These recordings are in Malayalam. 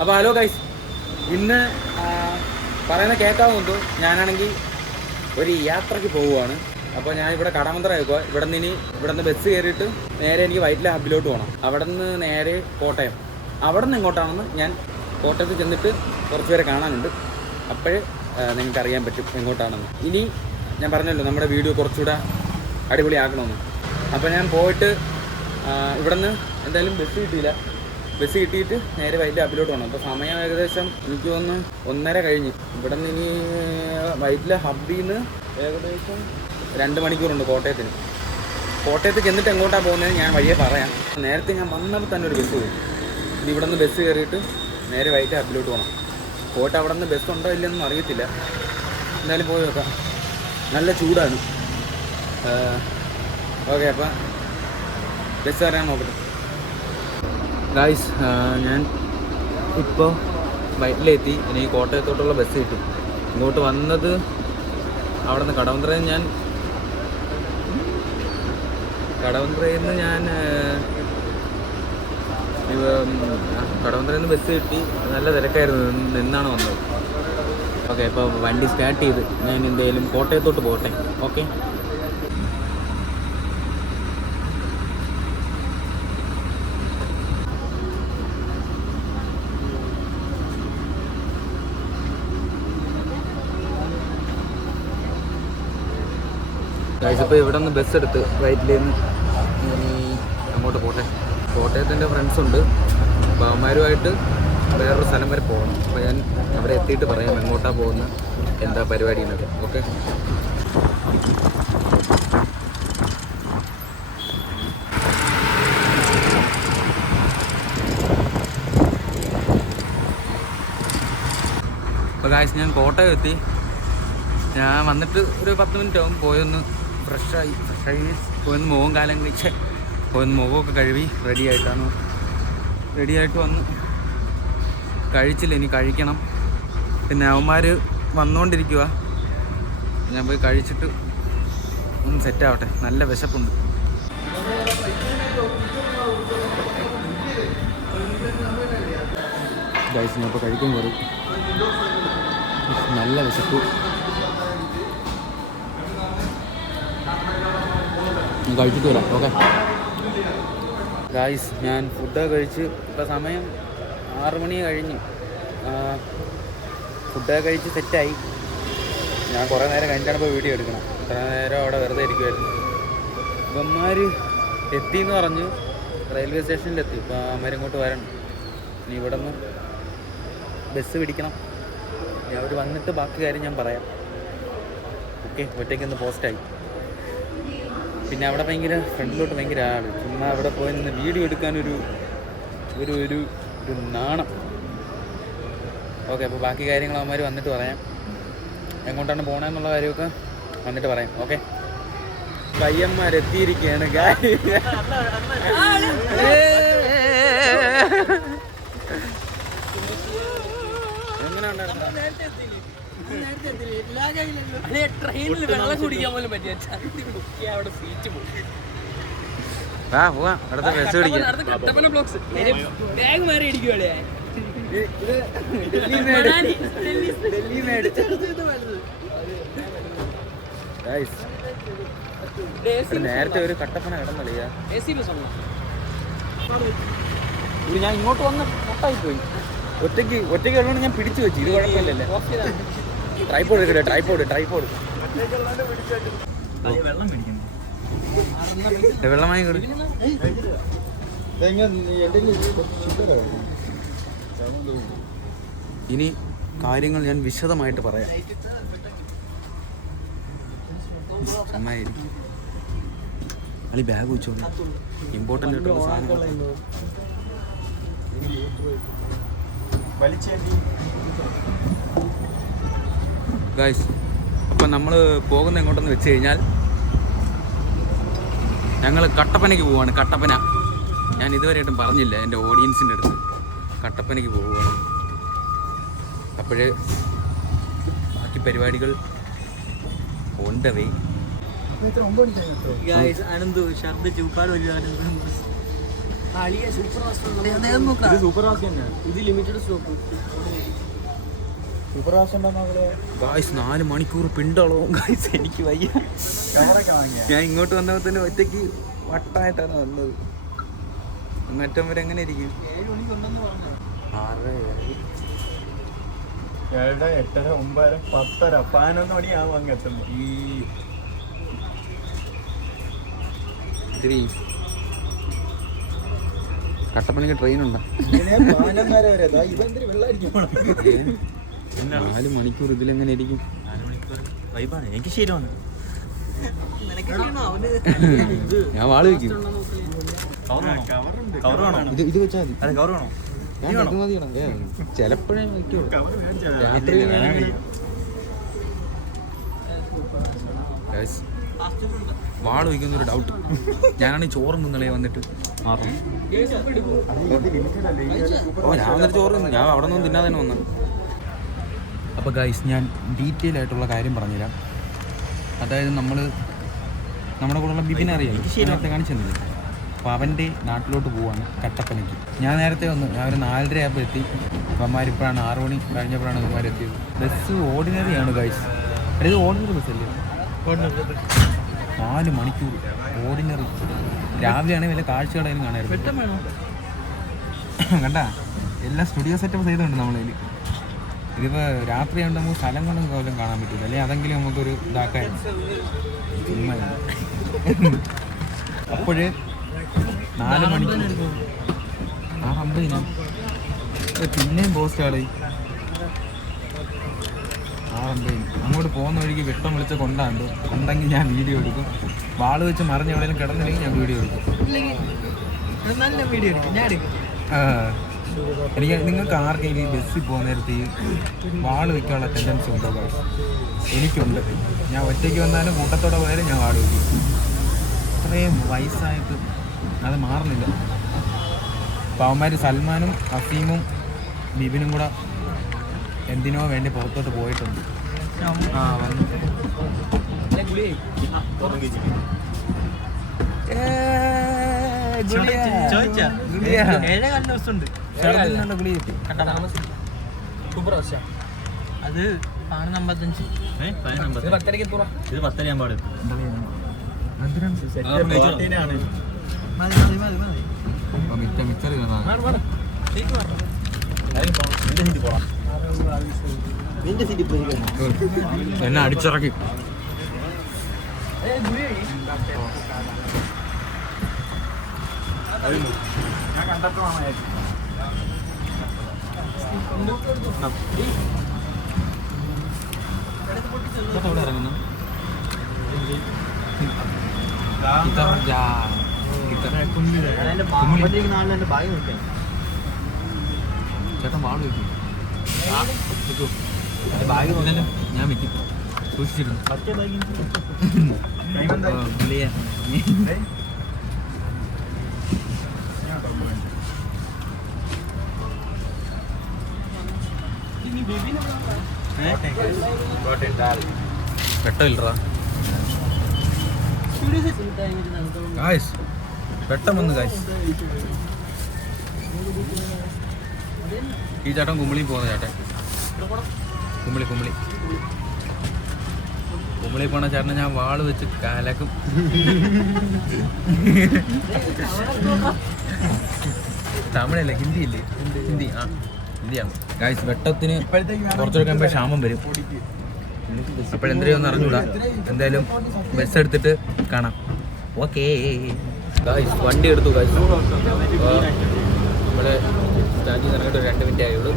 അപ്പോൾ ഹലോ ഗൈസ്, ഇന്ന് പറയുന്ന കേൾക്കാവുന്നതോ ഞാനാണെങ്കിൽ ഒരു യാത്രയ്ക്ക് പോവുകയാണ്. അപ്പോൾ ഞാൻ ഇവിടെ കടമന്ത്ര ആയിക്കോ. ഇവിടെ നിന്ന് ബസ് കയറിയിട്ട് നേരെ എനിക്ക് വൈറ്റില ഹബിലോട്ട് പോകണം. അവിടെ നിന്ന് നേരെ കോട്ടയം. അവിടെ നിന്ന് ഇങ്ങോട്ടാണെന്ന് ഞാൻ കോട്ടയത്ത് ചെന്നിട്ട് കുറച്ച് പേരെ കാണാനുണ്ട്. അപ്പോഴേ നിങ്ങൾക്ക് അറിയാൻ പറ്റും എങ്ങോട്ടാണെന്ന്. ഇനി ഞാൻ പറഞ്ഞല്ലോ നമ്മുടെ വീഡിയോ കുറച്ചുകൂടെ അടിപൊളിയാക്കണമെന്ന്. അപ്പോൾ ഞാൻ പോയിട്ട് ഇവിടെ നിന്ന് എന്തായാലും ബസ് കിട്ടിയിട്ട് നേരെ വൈറ്റില ഹബിലോട്ട് പോകണം. അപ്പോൾ സമയം ഏകദേശം എനിക്ക് തോന്നുന്നു 1:30 കഴിഞ്ഞ്. ഇവിടെ നിന്ന് ഇനി വൈറ്റില ഹബ്ബിൽ നിന്ന് ഏകദേശം 2 മണിക്കൂറുണ്ട് കോട്ടയത്ത് ചെന്നിട്ട് എങ്ങോട്ടാണ് പോകുന്നത് ഞാൻ വഴിയെ പറയാം. നേരത്തെ ഞാൻ വന്നപ്പോൾ തന്നെ ഒരു ബസ് പോയി. ഇനി ഇവിടെ നിന്ന് ബസ് കയറിയിട്ട് നേരെ വൈറ്റില ഹബ്ബിലോട്ട് പോകണം. പോയിട്ട് അവിടെ നിന്ന് ബസ് ഉണ്ടോ ഇല്ലെന്നൊന്നും അറിയത്തില്ല. എന്തായാലും പോയി നോക്കാം. നല്ല ചൂടാണ്. ഓക്കെ, അപ്പം ബസ് കയറാൻ നോക്കട്ടെ. ഗായ്സ്, ഞാൻ ഇപ്പോൾ വൈറ്റിലെത്തി. ഇനി കോട്ടയത്തോട്ടുള്ള ബസ് കിട്ടും. ഇങ്ങോട്ട് വന്നത് അവിടെ നിന്ന് കടവന്ത്രയിൽ നിന്ന് ബസ് കിട്ടി. നല്ല തിരക്കായിരുന്നു, നിന്നാണ് വന്നത്. ഓക്കെ, അപ്പോൾ വണ്ടി സ്റ്റാർട്ട് ചെയ്ത് ഞാൻ എന്തായാലും കോട്ടയത്തോട്ട് പോകട്ടെ. ഓക്കെ, ഇപ്പോൾ ഇവിടെ നിന്ന് ബസ് എടുത്ത് വൈറ്റിലിൽ നിന്ന് അങ്ങോട്ട് പോട്ടെ. കോട്ടയത്തിൻ്റെ ഫ്രണ്ട്സുണ്ട്. അപ്പോൾ അവന്മാരുമായിട്ട് വേറൊരു സ്ഥലം വരെ പോകണം. അപ്പോൾ ഞാൻ അവിടെ എത്തിയിട്ട് പറയാം എങ്ങോട്ടാണ് പോകുന്നത്, എന്താ പരിപാടി എന്നൊക്കെ. ഓക്കെ, അപ്പോൾ ഗായ്സ്, ഞാൻ കോട്ടയം എത്തി. ഞാൻ വന്നിട്ട് ഒരു 10 മിനിറ്റ് ആവും. പോയൊന്ന് ഫ്രഷായി പോയൊന്ന് മുഖമൊക്കെ കഴുകി റെഡിയായിട്ട് വന്ന് കഴിച്ചില്ല, ഇനി കഴിക്കണം. പിന്നെ അവന്മാർ വന്നുകൊണ്ടിരിക്കുക. ഞാൻ പോയി കഴിച്ചിട്ട് ഒന്ന് സെറ്റാവട്ടെ. നല്ല വിശപ്പുണ്ട്. ഗൈസ്, ഞാൻ ഇപ്പോൾ കഴിക്കാൻ കയറി. നല്ല വിശപ്പ്. കഴിച്ചിട്ട് വരാം. ഓക്കെ ഗായ്സ്, ഞാൻ ഫുഡൊക്കെ കഴിച്ച് ഇപ്പോൾ സമയം 6 മണി കഴിഞ്ഞു. ഫുഡൊക്കെ കഴിച്ച് സെറ്റായി. ഞാൻ കുറേ നേരം കഴിഞ്ഞിട്ടാണ് ഇപ്പോൾ വീഡിയോ എടുക്കണം. ഇത്ര നേരം അവിടെ വെറുതെ ഇരിക്കുമായിരുന്നു. ഇവന്മാർ എത്തിയെന്ന് പറഞ്ഞു, റെയിൽവേ സ്റ്റേഷനിലെത്തി. ഇപ്പോൾ അവന്മാരിങ്ങോട്ട് വരണം. ഇനി ഇവിടെ നിന്ന് ബസ് പിടിക്കണം. ഞാൻ അവർ വന്നിട്ട് ബാക്കി കാര്യം ഞാൻ പറയാം. ഓക്കെ, ഒറ്റയ്ക്കൊന്ന് പോസ്റ്റായി. പിന്നെ അവിടെ ഫ്രണ്ടിലോട്ട് ഭയങ്കര ആൾ. ചുമ്മാ അവിടെ പോയി നിന്ന് വീഡിയോ എടുക്കാനൊരു ഒരു നാണം. ഓക്കെ, അപ്പോൾ ബാക്കി കാര്യങ്ങൾ അവന്മാർ വന്നിട്ട് പറയാം. എങ്ങോട്ടാണ് പോകണമെന്നുള്ള കാര്യമൊക്കെ വന്നിട്ട് പറയാം. ഓക്കെ, പയ്യന്മാരെത്തിയിരിക്കുകയാണ്. ട്രെയിനിൽ വെള്ളം കുടിക്കാൻ പോലും പറ്റിയ അവിടെ സീറ്റ് പോയി. അടുത്ത ബസ് പിടിക്കാം. കട്ടപ്പന ബ്ലോക്സ് ബാഗ് മാറി അടിക്കുവാളേ. നേരത്തെ ഒരു കട്ടപ്പന കിടന്നളിയാ. ഞാൻ ഇങ്ങോട്ട് വന്ന് പൊട്ടായി പോയി. ഒറ്റയ്ക്ക് ഉള്ളതുകൊണ്ട് ഞാൻ പിടിച്ചു വെച്ചു. ഇത് കുഴപ്പമില്ലല്ലേ. ട്രൈപ്പോഡ് വെള്ളമായി കൊടുക്കും. ഇനി കാര്യങ്ങൾ ഞാൻ വിശദമായിട്ട് പറയാം. അളി ബാഗ് വെച്ചോളൂ. ഇമ്പോർട്ടൻ്റ് ആയിട്ടുള്ള സാധനങ്ങൾ. ഗൈസ്, അപ്പം നമ്മൾ പോകുന്ന എങ്ങോട്ടെന്ന് വെച്ച് കഴിഞ്ഞാൽ ഞങ്ങൾ കട്ടപ്പനയ്ക്ക് പോവുകയാണ്. കട്ടപ്പന ഞാൻ ഇതുവരെയായിട്ടും പറഞ്ഞില്ല എൻ്റെ ഓഡിയൻസിൻ്റെ അടുത്ത്. കട്ടപ്പനയ്ക്ക് പോവുകയാണ്. അപ്പോഴേ ബാക്കി പരിപാടികൾ ഓൺ ദ വേ. സൂപ്പർ ഇത് സൂപ്പർ ഫാസ്റ്റ് തന്നെ. ഇത് ലിമിറ്റഡ് സ്റ്റോപ്പ്. സൂപ്പർ ഫാസ്റ്റ് ഉണ്ടെന്നാ ഗായ്സ് 4 മണിക്കൂർ പിണ്ടോളവും ഗായ്സ്. എനിക്ക് വയ്യ. ഞാൻ ഇങ്ങോട്ട് വന്നപ്പോൾ തന്നെ ഒറ്റയ്ക്ക് വട്ടായിട്ടാണ് വന്നത്. മറ്റം വരെ എങ്ങനെ ഇരിക്കും? 7 മണിക്കുണ്ടെന്ന് പറഞ്ഞു. 6, 7, 8, 9, 10, 11 മണിയാവും അങ്ങ് എത്തുമ്പോൾ. ഈ ഇത്തിരി കട്ടപ്പനയ്ക്ക് ട്രെയിൻ ഉണ്ടോ? 4 മണിക്കൂർ ഇതിലെങ്ങനെ ഇരിക്കും? 4 മണിക്കൂർ വൈബാണ്. എനിക്ക് ശരിയാണ്. ഞാൻ വാള് വയ്ക്കും. കവർ വേണോ? ഇത് വെച്ചാൽ മതി. അതെ, കവർ വേണോ? ഞാൻ മതിയാണ്. ചിലപ്പോഴേ വയ്ക്കുള്ളൂ. രാത്രി വാള് വയ്ക്കുന്നൊരു ഡൗട്ട്. ഞാനാണ് ചോറ് നിന്നളേ വന്നിട്ട് ഞാൻ വന്നിട്ട് ചോറ് തിന്നു. ഞാൻ അവിടെ നിന്ന് തിന്നാതെ തന്നെ വന്നു. അപ്പോൾ ഗൈസ്, ഞാൻ ഡീറ്റെയിൽ ആയിട്ടുള്ള കാര്യം പറഞ്ഞുതരാം. അതായത് നമ്മുടെ കൂടെയുള്ള ബിബിനെ അറിയാം, നേരത്തെ കാണിച്ചെന്നില്ല. അപ്പോൾ അവൻ്റെ നാട്ടിലോട്ട് പോവാണ്, കട്ടപ്പനയ്ക്ക്. ഞാൻ നേരത്തെ വന്നു. ഞാൻ ഒരു 4:30 ആയപ്പോൾ എത്തി. അമ്മമാരിപ്പോഴാണ് 6 മണി കഴിഞ്ഞപ്പോഴാണ് ഇവന്മാരെത്തിയത്. ബസ് ഓർഡിനറിയാണ് ഗൈസ്. അതായത് ഓർഡിനറി ബസ്സല്ലേ? 4 മണിക്കൂർ ഓർഡിനറി. രാവിലെയാണെങ്കിൽ വല്ല കാഴ്ചകളായാലും കാണായിരുന്നു. കണ്ട എല്ലാം സ്റ്റുഡിയോ സെറ്റപ്പ് ചെയ്തുകൊണ്ട് നമ്മളതിൽ. ഇതിപ്പോൾ രാത്രിയാണ്ട് നമുക്ക് സ്ഥലങ്ങളും പോലും കാണാൻ പറ്റില്ല. അല്ലെങ്കിൽ അതെങ്കിലും നമുക്കൊരു ഇതാക്കായിരുന്നു. അപ്പോൾ 4 മണിക്കൂർ 6:50 പിന്നെയും പോസ്റ്റാളി 6:50. അങ്ങോട്ട് പോകുന്ന വഴിക്ക് വെട്ടം വിളിച്ച് കൊണ്ടാണ്ട് ഉണ്ടെങ്കിൽ ഞാൻ വീഡിയോ എടുക്കും. വാള് വെച്ച് മറിഞ്ഞ് എവിടെയെങ്കിലും കിടന്നില്ലെങ്കിൽ ഞാൻ വീഡിയോ എടുക്കും. നല്ല വീഡിയോ എടുക്കും, ഞാൻ എടുക്കും. എനിക്ക് നിങ്ങൾക്ക് ആർക്കെങ്കിലും ബസ്സിൽ പോകുന്ന നേരത്ത് ഈ വാള് വയ്ക്കാനുള്ള ടെൻഡൻസി ഉണ്ടോ? എനിക്കുണ്ട്. ഞാൻ ഒറ്റയ്ക്ക് വന്നാലും കൂട്ടത്തോടെ പോയാലും ഞാൻ വാള് വയ്ക്കും. ഇത്രയും വയസ്സായിട്ട് അത് മാറുന്നില്ല. അപ്പോൾ അവന്മാർ സൽമാനും അസീമും ബിബിനും കൂടെ എന്തിനോ വേണ്ടി പുറത്തോട്ട് പോയിട്ടുണ്ട്. വന്നു. അത് 55. ഇത് 10 ഞാൻ പാടും. എന്നെ അടിച്ചിറക്കി. ഇറങ്ങുന്നു ചേട്ടൻ വാള് വയ്ക്കും. ബാഗ് പോലല്ലോ ഞാൻ വയ്ക്കും. സൂക്ഷിച്ചിരുന്നു. വെട്ടമില്ലടാ ഗായ്സ്. വെട്ടം വന്ന് ഗായ്സ്. ഈ ചേട്ടൻ കുമ്പിളിയിൽ പോകുന്ന ചേട്ടൻ. കുമ്പിളി പോണ ചേട്ടനെ ഞാൻ വാള് വെച്ച് കാലക്കും. തമിഴല്ല, ഹിന്ദിയില്ലേ? ഹിന്ദി. ഹിന്ദിയാണ് ഗായ്സ്. വെട്ടത്തിന് കുറച്ചൊരു കഴിയുമ്പോൾ ക്ഷാമം വരും. അപ്പോഴെന്തിനും അറിഞ്ഞൂടാ. എന്തായാലും ബസ് എടുത്തിട്ട് കാണാം. ഓക്കേ ഗായ്സ്, വണ്ടി എടുത്തു ഗായ്സ്. നമ്മുടെ സ്റ്റാൻഡിൽ നിന്ന് ഇറങ്ങിയിട്ട് 2 മിനിറ്റ് ആയുള്ളൂ.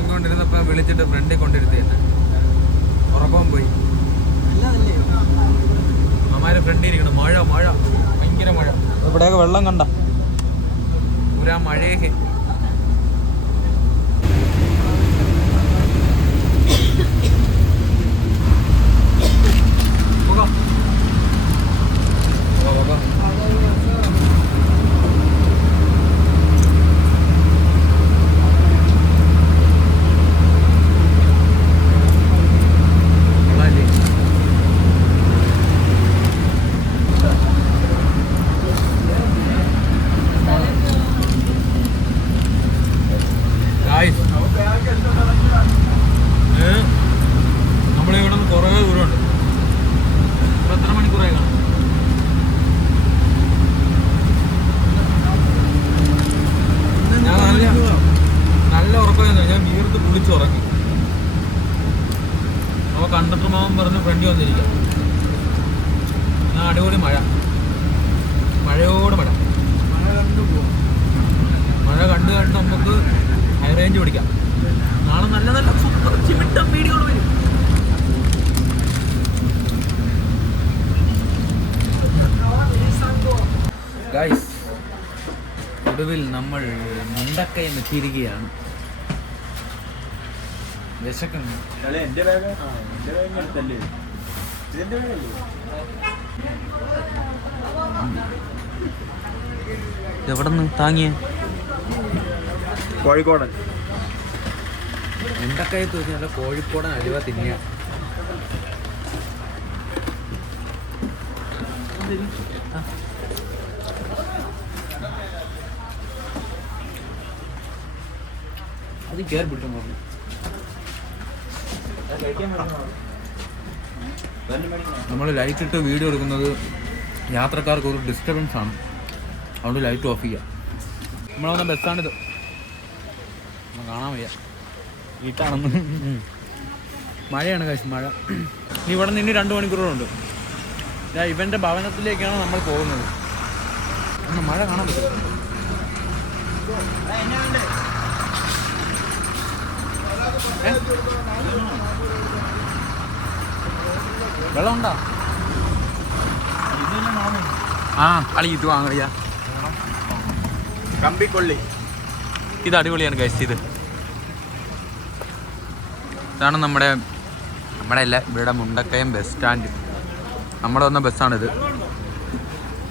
ഉറങ്ങിക്കൊണ്ടിരുന്നപ്പോൾ വിളിച്ചിട്ട് ഫ്രണ്ടിൽ കൊണ്ടിരുത്തിയാണ്. ഉറക്കം പോയി. അമ്മമാര് ഫ്രണ്ടിൽ ഇരിക്കണം. മഴ ഭയങ്കര മഴ. ഇവിടെയൊക്കെ വെള്ളം കണ്ട പൂരാ മഴയൊക്കെ. നമ്മളിവിടെ നിന്ന് കുറേ ദൂരമുണ്ട്. ഇപ്പോൾ എത്ര മണിക്കൂറായി കാണും? ഞാൻ നല്ല ഉറക്കമായിരുന്നു. ഞാൻ വീർത്ത് കുളിച്ചുറങ്ങി. അപ്പോൾ കണ്ടക്ടർ മാമൻ പറഞ്ഞ് ഫ്രണ്ടി വന്നിരിക്കാം. ഞാൻ അടിപൊളി മഴയോട് മഴ കണ്ട് നമുക്ക് ഹൈ റേഞ്ച് പിടിക്കാം. നാളെ നല്ല സൂപ്പർ ചിമിട്ടം വീഡിയോകൾ വരും. ഗൈസ്, ഒടുവിൽ നമ്മൾ മുണ്ടക്കയം എത്തിയിരിക്കുകയാണ്. വിശക്കുന്നു. എവിടെ നിന്ന് താങ്ങിയ? കോഴിക്കോടൻ. മുണ്ടക്കയത്ത് വെച്ച് നല്ല കോഴിക്കോടൻ അലുവ തിന്നുക. അത് കയറി പിടിക്കാൻ പറഞ്ഞു. നമ്മൾ ലൈറ്റ് ഇട്ട് വീഡിയോ എടുക്കുന്നത് യാത്രക്കാർക്ക് ഒരു ഡിസ്റ്റർബൻസ് ആണ്. അതുകൊണ്ട് ലൈറ്റ് ഓഫ് ചെയ്യാം. നമ്മളെ ബസ്സാണിത്. കാണാൻ വയ്യ, വീട്ടാണെന്ന്. മഴയാണ് കാശ്, മഴ. ഇവിടെ നിന്ന് 2 മണിക്കൂറുണ്ട്. ഇവൻ്റെ ഭവനത്തിലേക്കാണ് നമ്മൾ പോകുന്നത്. മഴ കാണാൻ പറ്റും. വെള്ളം ഉണ്ടോ? ആ കളി ഇത് വാങ്ങിയ കമ്പിക്കൊള്ളി. ഇത് അടിപൊളിയാണ് ഗൈസ്. ഇതാണ് നമ്മുടെ അല്ല, ഇവിടെ മുണ്ടക്കയം ബസ് സ്റ്റാൻഡ്. നമ്മുടെ വന്ന ബസ്സാണിത്.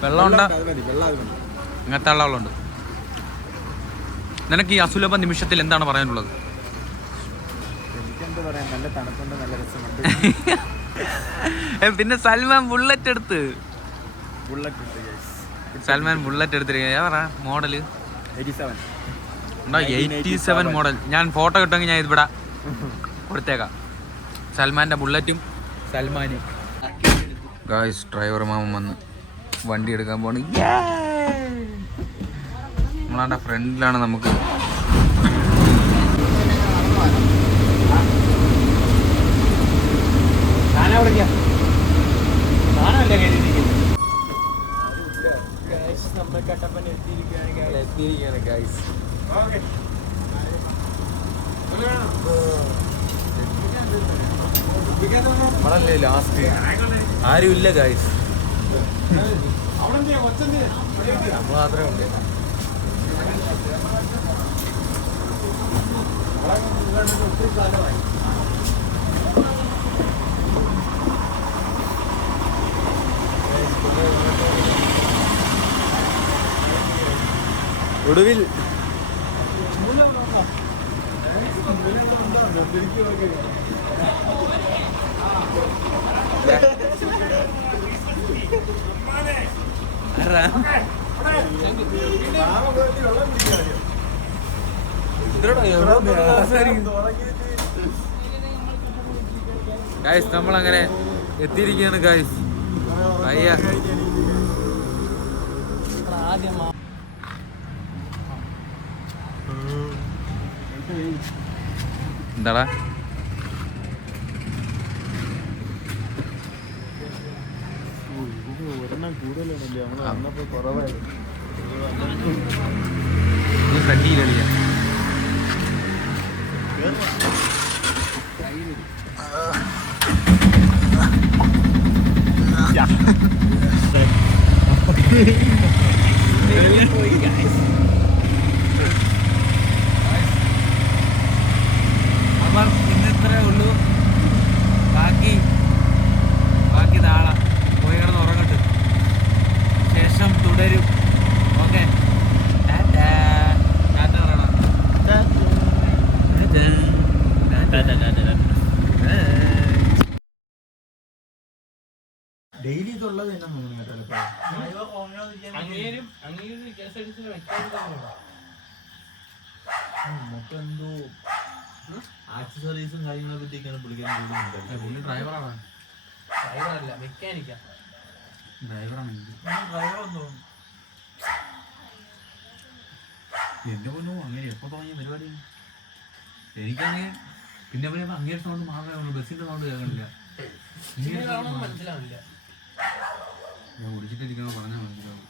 വെള്ളമുണ്ടോ? അങ്ങനത്തെ വെള്ളമുണ്ട്. നിനക്ക് ഈ അസുലഭ നിമിഷത്തിൽ എന്താണ് പറയാനുള്ളത്? എനിക്കെന്താ പറയാൻ, നല്ല തണുപ്പുണ്ട്, നല്ല രസമുണ്ട്. പിന്നെ സൽമാൻ ബുള്ളറ്റ് എടുത്ത്. സൽമാൻ ബുള്ളറ്റ് എടുത്തിരിക്കുക. Model 87 model. ഞാൻ ഫോട്ടോ കിട്ടുമെങ്കിൽ ഞാൻ ഇവിടെ കൊടുത്തേക്കാം. സൽമാൻ്റെ ബുള്ളറ്റും സൽമാനും. ഗായ്സ്, ഡ്രൈവർ മാമൻ വന്ന് വണ്ടി എടുക്കാൻ പോണി. നമ്മളാണ്ട ഫ്രണ്ടിലാണ്. നമുക്ക് എത്തിയിരിക്കുകയാണ് ഗായ്സ്. നമ്മളല്ലേ ലാസ്റ്റ്. ആരും ഇല്ല ഗായ്സ്, നമ്മൾ മാത്രമേ ഉണ്ട്. ഒടുവിൽ ഗായ്സ്, നമ്മളങ്ങനെ എത്തിയിരിക്കുകയാണ് ഗായ്സ്. അയ്യ, എന്താടാ? ഫ്രണ്ടിൽ കളിയാ. പോയി guys. അപ്പം ഇന്ന് ഇത്രേ ഉള്ളൂ. ബാക്കി നാളെ പോയി കിടന്ന് ഉറങ്ങട്ട്, ശേഷം തുടരും. ഓക്കെ, ഡെയിലി ഇതുള്ളത് തന്നെ തോന്നുന്നു കേട്ടോ. അങ്ങേരും KSRTC വെക്കാൻ മറ്റെന്തോ ആക്സസറീസും കാര്യങ്ങളെ പറ്റിയൊക്കെയാണ് പുള്ളിക്കാരൻ കൂടുതൽ പുള്ളി ഡ്രൈവറാണ്. ഡ്രൈവറല്ല, മെക്കാനിക്കാ. ഡ്രൈവറാണ് ഡ്രൈവറൊന്നും എന്റെ പൊന്നോ. അങ്ങനെ എപ്പോ തുടങ്ങിയ പരിപാടി? എനിക്കാണെങ്കിൽ പിന്നെ അങ്ങേരുടെ സൗണ്ട് മാത്രമേ ഉള്ളൂ, ബസ്സിന്റെ സൗണ്ട് കേൾക്കണില്ല. മനസ്സിലാവില്ല. ഞാൻ കുടിച്ചിട്ടിരിക്കണോ പറഞ്ഞാൽ മനസ്സിലാവും.